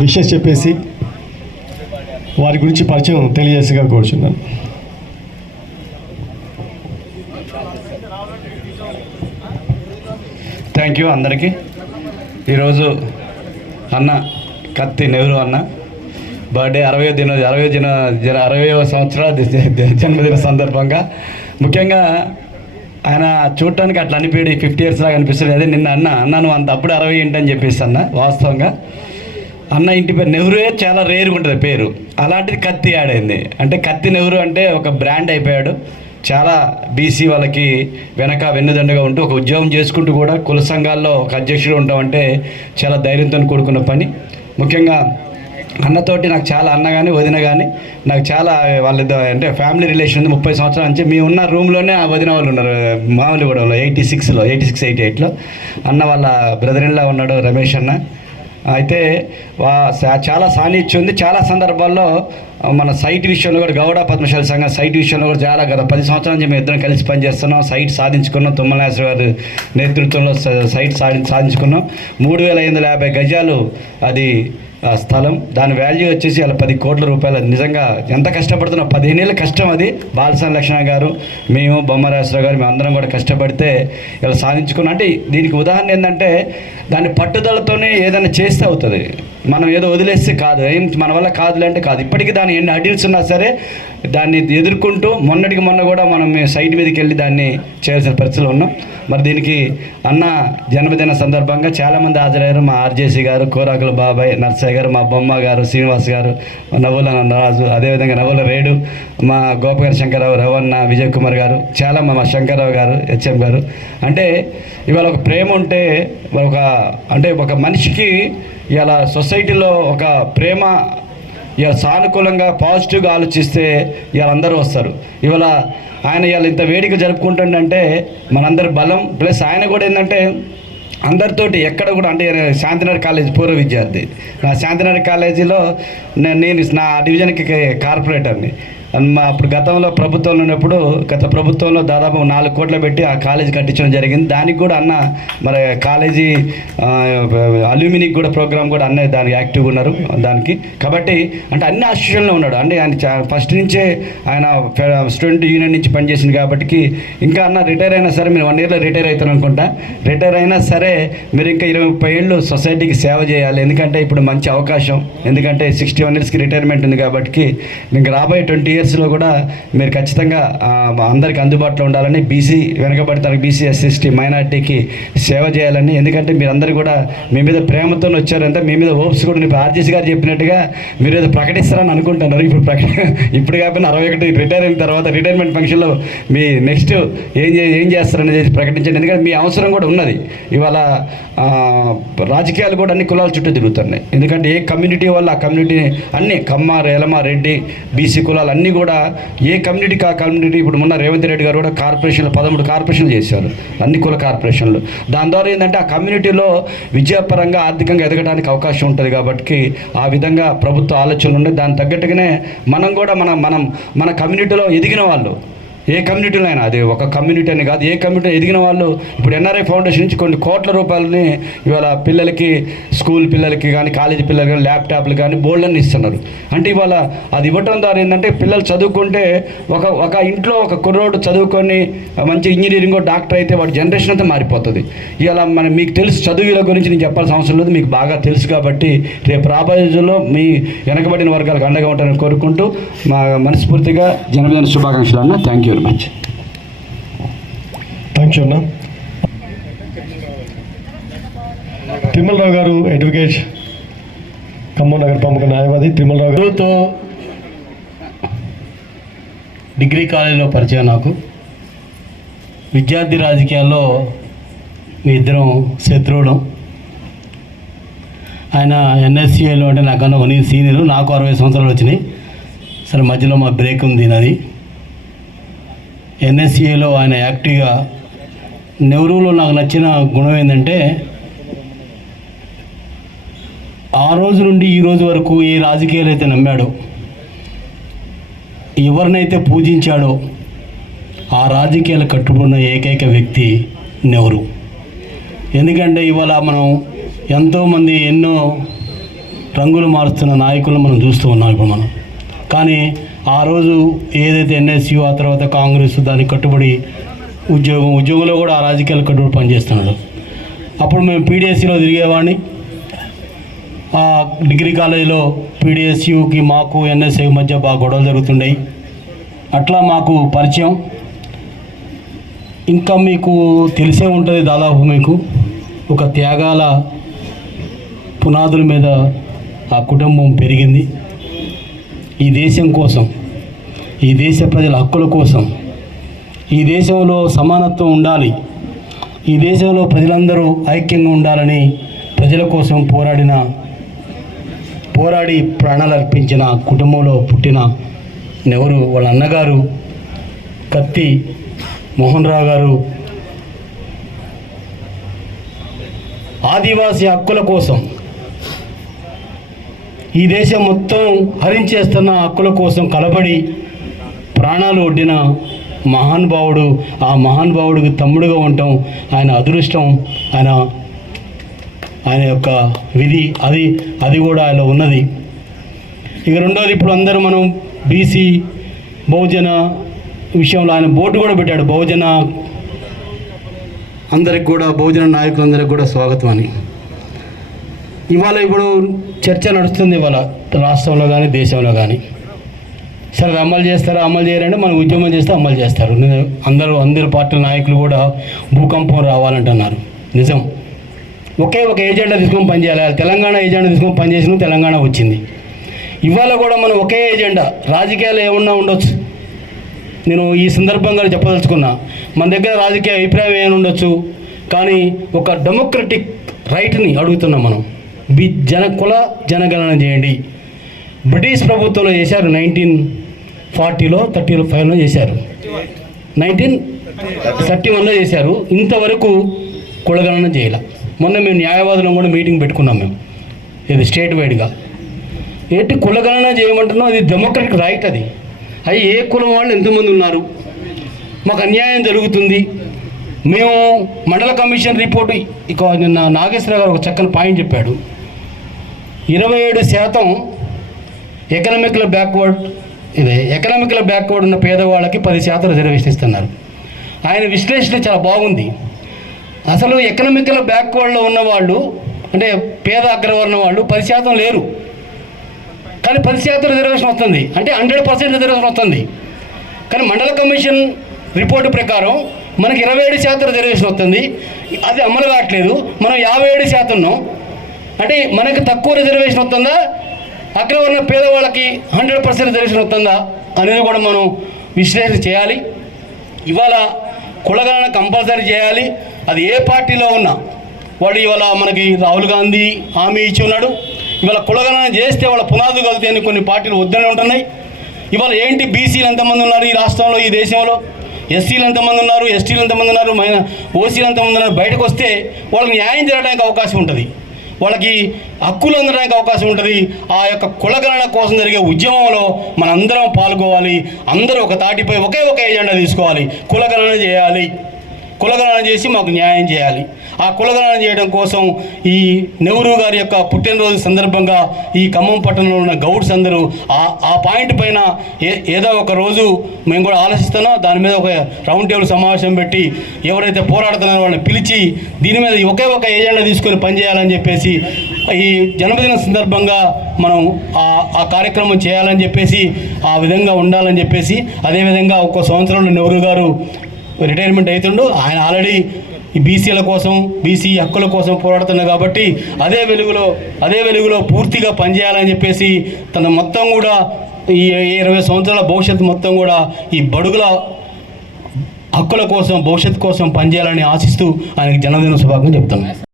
Wishes చెప్పేసి వారి గురించి పరిచయం తెలియజేసిగా కోరుచున్నాను. థ్యాంక్ యూ అందరికీ. ఈరోజు అన్న కత్తి నెహ్రూ అన్న బర్త్డే అరవై దిన అరవై దిన జన అరవైవ సంవత్సరాల జన్మదిన సందర్భంగా. ముఖ్యంగా ఆయన చూడటానికి అట్లా అనిపించి ఫిఫ్టీ ఇయర్స్ లాగా అనిపిస్తుంది. అదే నిన్న అన్న అన్న నువ్వు అంత అప్పుడు అరవై ఏంటని చెప్పేసి అన్న వాస్తవంగా. అన్న ఇంటి పేరు నెహ్రూయే చాలా రేరుగా ఉంటుంది పేరు. అలాంటిది కత్తి ఆడైంది. అంటే కత్తి నెహ్రూ అంటే ఒక బ్రాండ్ అయిపోయాడు. చాలా బీసీ వాళ్ళకి వెనక వెన్నుదండగా ఉంటూ ఒక ఉద్యోగం చేసుకుంటూ కూడా కుల సంఘాల్లో ఒక అధ్యక్షుడు ఉంటామంటే చాలా ధైర్యంతో కూడుకున్న పని. ముఖ్యంగా అన్నతోటి నాకు చాలా అన్న కానీ వదిన కానీ నాకు చాలా వాళ్ళ అంటే ఫ్యామిలీ రిలేషన్ ఉంది. ముప్పై సంవత్సరాల నుంచి మేము ఉన్న రూమ్లోనే ఆ వదిన వాళ్ళు ఉన్నారు. మామూలు కూడా ఎయిటీ సిక్స్లో ఎయిటీ సిక్స్ ఎయిటీ ఎయిట్లో అన్న వాళ్ళ బ్రదర్ ఇన్లా ఉన్నాడు రమేష్ అన్న. అయితే వా చాలా సాన్నిధ్యం ఉంది. చాలా సందర్భాల్లో మన సైట్ విషయంలో కూడా గౌడ పద్మశాల సంఘం సైట్ విషయంలో కూడా చాలా గత పది సంవత్సరాల నుంచి మేము ఇద్దరం కలిసి పనిచేస్తున్నాం. సైట్ సాధించుకున్నాం. తుమ్మలనేశ్వర గారి నేతృత్వంలో సైట్ సాధి సాధించుకున్నాం. మూడు వేల ఐదు వందల యాభై గజాలు అది ఆ స్థలం. దాని వాల్యూ వచ్చేసి అలా పది కోట్ల రూపాయలు. నిజంగా ఎంత కష్టపడుతున్నాం? పదిహేను ఏళ్ళ కష్టం అది. బాలసాని లక్ష్మణ గారు మేము బొమ్మరాజరావు గారు మేము అందరం కూడా కష్టపడితే ఇలా సాధించుకున్నాం. అంటే దీనికి ఉదాహరణ ఏంటంటే దాని పట్టుదలతోనే ఏదైనా చేస్తే అవుతుంది. మనం ఏదో వదిలేస్తే కాదు. ఏం మన వల్ల కాదులే అంటే కాదు. ఇప్పటికీ దాని ఎన్ని అడిల్స్ ఉన్నా సరే దాన్ని ఎదుర్కొంటూ మొన్నటికి మొన్న కూడా మనం సైట్ మీదకి వెళ్ళి దాన్ని చేయాల్సిన పరిస్థితిలో ఉన్నాం. మరి దీనికి అన్న జన్మదిన సందర్భంగా చాలామంది హాజరయ్యారు. మా ఆర్జేసీ గారు కోరాకుల బాబాయ్ నర్సయ్య గారు మా బొమ్మ గారు శ్రీనివాస్ గారు నవ్వుల రాజు అదేవిధంగా నవ్వుల రేడు మా గోపగారి శంకరరావు రవణ విజయ్ కుమార్ గారు చాలా మా శంకర్రావు గారు హెచ్ఎం గారు. అంటే ఇవాళ ఒక ప్రేమ ఉంటే ఒక అంటే ఒక మనిషికి ఇవాళ సొసైటీలో ఒక ప్రేమ ఇవాళ సానుకూలంగా పాజిటివ్గా ఆలోచిస్తే ఇవాళ అందరూ వస్తారు. ఇవాళ ఆయన ఇవాళ ఇంత వేడిక జరుపుకుంటుండంటే మనందరి బలం ప్లస్ ఆయన కూడా ఏంటంటే అందరితోటి ఎక్కడ కూడా అంటే శాంతినగర్ కాలేజ్ పూర్వ విద్యార్థి. నా శాంతినగర్ కాలేజీలో నేను నా డివిజన్కి కార్పొరేటర్ని. మా అప్పుడు గతంలో ప్రభుత్వంలో ఉన్నప్పుడు గత ప్రభుత్వంలో దాదాపు నాలుగు కోట్లు పెట్టి ఆ కాలేజీ కట్టించడం జరిగింది. దానికి కూడా అన్న మరి కాలేజీ అల్యూమినిక్ కూడా ప్రోగ్రామ్ కూడా అన్న దానికి యాక్టివ్గా ఉన్నారు దానికి. కాబట్టి అంటే అన్ని ఆస్ట్రేషన్లో ఉన్నాడు. అంటే ఆయన చా- ఫస్ట్ నుంచే ఆయన స్టూడెంట్ యూనియన్ నుంచి పనిచేసింది కాబట్టి ఇంకా అన్న రిటైర్ అయినా సరే మీరు వన్ ఇయర్లో రిటైర్ అవుతారు అనుకుంటా. రిటైర్ అయినా సరే మీరు ఇంకా ఇరవై ముప్పై ఏళ్ళు సొసైటీకి సేవ చేయాలి. ఎందుకంటే ఇప్పుడు మంచి అవకాశం. ఎందుకంటే సిక్స్టీ వన్ ఇయర్స్కి రిటైర్మెంట్ ఉంది కాబట్టి ఇంకా రాబోయే ట్వంటీ కేసులో కూడా మీరు ఖచ్చితంగా అందరికి అందరికీ అందుబాటులో ఉండాలని బీసీ వెనకబడతానికి బీసీ ఎస్ఎస్టీ మైనార్టీకి సేవ చేయాలని. ఎందుకంటే మీరందరూ కూడా మీ మీద ప్రేమతో వచ్చారంటే మీ మీద హోప్స్ కూడా ఇప్పుడు ఆర్జీసీ గారు చెప్పినట్టుగా మీరు ఏదో ప్రకటిస్తారని అనుకుంటున్నారు. ఇప్పుడు ప్రక ఇప్పుడు కాకపోయినా అరవై ఒకటి రిటైర్ అయిన తర్వాత రిటైర్మెంట్ ఫంక్షన్లో మీ నెక్స్ట్ ఏం ఏం చేస్తారనేది ప్రకటించండి. ఎందుకంటే మీ అవసరం కూడా ఉన్నది. ఇవాళ రాజకీయాలు కూడా అన్ని కులాల చుట్టూ తిరుగుతున్నాయి. ఎందుకంటే ఏ కమ్యూనిటీ వల్ల ఆ కమ్యూనిటీ అన్ని కమ్మ రేలమ రెడ్డి బీసీ కులాలు అన్నీ కూడా ఏ కమ్యూనిటీకి ఆ కమ్యూనిటీ ఇప్పుడు మొన్న రేవంత్ రెడ్డి గారు కూడా కార్పొరేషన్లు పదమూడు కార్పొరేషన్లు చేశారు. అన్ని కుల కార్పొరేషన్లు. దాని ద్వారా ఏంటంటే ఆ కమ్యూనిటీలో విద్యాపరంగా ఆర్థికంగా ఎదగడానికి అవకాశం ఉంటుంది కాబట్టి ఆ విధంగా ప్రభుత్వ ఆలోచనలు ఉండే దాని తగ్గట్టుగానే మనం కూడా మన మనం మన కమ్యూనిటీలో ఎదిగిన వాళ్ళు ఏ కమ్యూనిటీలో అయినా అది ఒక కమ్యూనిటీ అని కాదు ఏ కమ్యూనిటీ ఎదిగిన వాళ్ళు ఇప్పుడు ఎన్ఆర్ఐ ఫౌండేషన్ నుంచి కొన్ని కోట్ల రూపాయలని ఇవాళ పిల్లలకి స్కూల్ పిల్లలకి కానీ కాలేజీ పిల్లలకి కానీ ల్యాప్టాప్లు కానీ బోర్డులను ఇస్తున్నారు. అంటే ఇవాళ అది ఇవ్వటం ద్వారా ఏంటంటే పిల్లలు చదువుకుంటే ఒక ఒక ఇంట్లో ఒక కుర్రోడు చదువుకొని మంచి ఇంజనీరింగ్ డాక్టర్ అయితే వాడి జనరేషన్ అంతా మారిపోతుంది. ఇవాళ మన మీకు తెలుసు చదువుల గురించి నేను చెప్పాల్సిన అవసరం లేదు మీకు బాగా తెలుసు కాబట్టి రేపు రాబోయే రోజుల్లో మీ వెనకబడిన వర్గాలకు అండగా ఉంటారని కోరుకుంటూ మా మనస్ఫూర్తిగా జన్మదిన శుభాకాంక్షలు అన్న thank you. Very much thank you అన్న తిమ్మలరావు గారు అడ్వకేట్ ఖమ్మం నగర ప్రముఖ న్యాయవాది తిమ్మలరావు గారు. డిగ్రీ కాలేజీలో పరిచయం నాకు. విద్యార్థి రాజకీయాల్లో మీ ఇద్దరం శత్రువులం. ఆయన ఎన్ఎస్సీఏలో అంటే నాకన్నా కొన్ని సీనియర్ నాకు అరవై సంవత్సరాలు వచ్చినాయి. సరే మధ్యలో మా బ్రేక్ ఉంది నాది. ఎన్ఎస్సీఏలో ఆయన యాక్టివ్గా. నెహ్రూలో నాకు నచ్చిన గుణం ఏంటంటే ఆ రోజు నుండి ఈ రోజు వరకు ఏ రాజకీయాలు అయితే నమ్మాడో ఎవరినైతే పూజించాడో ఆ రాజకీయాలు కట్టుబడిన ఏకైక వ్యక్తి నెహ్రూ. ఎందుకంటే ఇవాళ మనం ఎంతోమంది ఎన్నో రంగులు మారుస్తున్న నాయకులను మనం చూస్తూ ఉన్నాం ఇప్పుడు మనం. కానీ ఆ రోజు ఏదైతే ఎన్ఎస్యు ఆ తర్వాత కాంగ్రెస్ దానికి కట్టుబడి ఉద్యోగం ఉద్యోగంలో కూడా ఆ రాజకీయాలు కట్టుబడి పనిచేస్తున్నాడు అప్పుడు మేము పీడిఎస్సిలో తిరిగేవాడిని. ఆ డిగ్రీ కాలేజీలో పీడిఎస్యుకి మాకు ఎన్ఎస్ఐ మధ్య బాగా గొడవలు జరుగుతుండేవి అట్లా మాకు పరిచయం. ఇంకా మీకు తెలిసే ఉంటుంది దాదాపు మీకు ఒక త్యాగాల పునాదుల మీద ఆ కుటుంబం పెరిగింది. ఈ దేశం కోసం ఈ దేశ ప్రజల హక్కుల కోసం ఈ దేశంలో సమానత్వం ఉండాలి ఈ దేశంలో ప్రజలందరూ ఐక్యంగా ఉండాలని ప్రజల కోసం పోరాడిన పోరాడి ప్రాణాలు అర్పించిన కుటుంబంలో పుట్టిన నెహ్రూ వాళ్ళ అన్నగారు కత్తి మోహన్ రావు గారు ఆదివాసీ హక్కుల కోసం ఈ దేశం మొత్తం హరించేస్తున్న హక్కుల కోసం కలబడి ప్రాణాలు ఒడ్డిన మహానుభావుడు ఆ మహానుభావుడికి తమ్ముడుగా ఉండటం ఆయన అదృష్టం ఆయన ఆయన యొక్క విధి అది అది కూడా ఆయన ఉన్నది. ఇక రెండోది ఇప్పుడు అందరూ మనం బీసీ బహుజన విషయంలో ఆయన బోర్డు కూడా పెట్టాడు బహుజన అందరికి కూడా బహుజన నాయకులందరికీ కూడా స్వాగతం అని. ఇవాళ ఇప్పుడు చర్చ నడుస్తుంది ఇవాళ రాష్ట్రంలో కానీ దేశంలో కానీ సరే అది అమలు చేస్తారా? అమలు చేయాలంటే మనం ఉద్యమం చేస్తే అమలు చేస్తారు. అందరూ అందరు పార్టీల నాయకులు కూడా భూకంపం రావాలంటున్నారు. నిజం. ఒకే ఒక ఏజెండా తీసుకొని పనిచేయాలి. తెలంగాణ ఏజెండా తీసుకొని పనిచేసిన తెలంగాణ వచ్చింది. ఇవాళ కూడా మనం ఒకే ఏజెండా. రాజకీయాలు ఏమన్నా ఉండొచ్చు. నేను ఈ సందర్భంగా చెప్పదలుచుకున్నా మన దగ్గర రాజకీయ అభిప్రాయం ఏమైనా ఉండొచ్చు కానీ ఒక డెమోక్రటిక్ రైట్ని అడుగుతున్నాం మనం. బి జన కుల జనగణన చేయండి. బ్రిటిష్ ప్రభుత్వంలో చేశారు నైన్టీన్ ఫార్టీలో థర్టీ ఫైవ్లో చేశారు. నైన్టీన్ థర్టీ వన్లో చేశారు. ఇంతవరకు కులగణన చేయాల. మొన్న మేము న్యాయవాదులం కూడా మీటింగ్ పెట్టుకున్నాం మేము. ఇది స్టేట్ వైడ్గా ఏంటి కులగణన చేయమంటున్నాం అది డెమోక్రటిక్ రైట్ అది. అవి ఏ కులం వాళ్ళు ఎంతమంది ఉన్నారు? మాకు అన్యాయం జరుగుతుంది. మేము మండల కమిషన్ రిపోర్టు ఇక నిన్న నాగేశ్వర గారు ఒక చక్కని పాయింట్ చెప్పాడు. ఇరవై ఏడు శాతం ఎకనామిక్లో బ్యాక్వర్డ్ ఇదే ఎకనామికల్ బ్యాక్వర్డ్ ఉన్న పేదవాళ్ళకి పది శాతం రిజర్వేషన్ ఇస్తున్నారు. ఆయన విశ్లేషణ చాలా బాగుంది. అసలు ఎకనామికల్ బ్యాక్వర్డ్లో ఉన్నవాళ్ళు అంటే పేద అగ్రవర్ణ వాళ్ళు పది శాతం లేరు. కానీ పది శాతం రిజర్వేషన్ వస్తుంది. అంటే హండ్రెడ్ పర్సెంట్ రిజర్వేషన్ వస్తుంది. కానీ మండల కమిషన్ రిపోర్టు ప్రకారం మనకి ఇరవై ఏడు శాతం రిజర్వేషన్ వస్తుంది. అది అమలు కావట్లేదు. మనం యాభై ఏడు శాతం ఉన్నాం. అంటే మనకి తక్కువ రిజర్వేషన్ వస్తుందా? అగ్రవర్ణ పేదవాళ్ళకి హండ్రెడ్ పర్సెంట్ రిజర్వేషన్ వస్తుందా? అనేది కూడా మనం విశ్లేషణ చేయాలి. ఇవాళ కులగణన కంపల్సరీ చేయాలి. అది ఏ పార్టీలో ఉన్నా. వాడు ఇవాళ మనకి రాహుల్ గాంధీ హామీ ఇచ్చి ఉన్నాడు. ఇవాళ కులగణన చేస్తే వాళ్ళ పునాదులు కలుగుతాయని కొన్ని పార్టీలు వద్దనే ఉంటున్నాయి. ఇవాళ ఏంటి బీసీలు ఎంతమంది ఉన్నారు ఈ రాష్ట్రంలో ఈ దేశంలో? ఎస్సీలు ఎంతమంది ఉన్నారు ఎస్టీలు ఎంతమంది ఉన్నారు మైన ఓసీలు ఎంతమంది ఉన్నారు? బయటకు వస్తే వాళ్ళకి న్యాయం జరగడానికి అవకాశం ఉంటుంది. వాళ్ళకి హక్కులు అందడానికి అవకాశం ఉంటుంది. ఆ యొక్క కులగణన కోసం జరిగే ఉద్యమంలో మనందరం పాల్గొవాలి. అందరూ ఒక తాటిపై ఒకే ఒక ఏజెండా తీసుకోవాలి. కులగణన చేయాలి. కులగణన చేసి మాకు న్యాయం చేయాలి. ఆ కులగణన చేయడం కోసం ఈ నెహ్రూ గారి యొక్క పుట్టినరోజు సందర్భంగా ఈ ఖమ్మం పట్టణంలో ఉన్న గౌడ్స్ అందరూ ఆ ఆ పాయింట్ పైన ఏ ఏదో ఒక రోజు మేము కూడా ఆలోచిస్తున్నాం. దాని మీద ఒక రౌండ్ టేబుల్ సమావేశం పెట్టి ఎవరైతే పోరాడుతున్నారో వాళ్ళని పిలిచి దీని మీద ఒకే ఒక ఏజెండా తీసుకొని పనిచేయాలని చెప్పేసి ఈ జన్మదిన సందర్భంగా మనం ఆ ఆ కార్యక్రమం చేయాలని చెప్పేసి ఆ విధంగా ఉండాలని చెప్పేసి అదేవిధంగా ఒక్కో సంవత్సరంలో నెహ్రూ గారు రిటైర్మెంట్ అవుతుండు ఆయన ఆల్రెడీ ఈ బీసీల కోసం బీసీ హక్కుల కోసం పోరాడుతున్నాడు కాబట్టి అదే వెలుగులో అదే వెలుగులో పూర్తిగా పనిచేయాలని చెప్పేసి తన మొత్తం కూడా ఈ ఇరవై సంవత్సరాల భవిష్యత్తు మొత్తం కూడా ఈ బడుగుల హక్కుల కోసం భవిష్యత్తు కోసం పనిచేయాలని ఆశిస్తూ ఆయనకి జన్మదిన శుభాకాంక్షలు చెప్తున్నాను.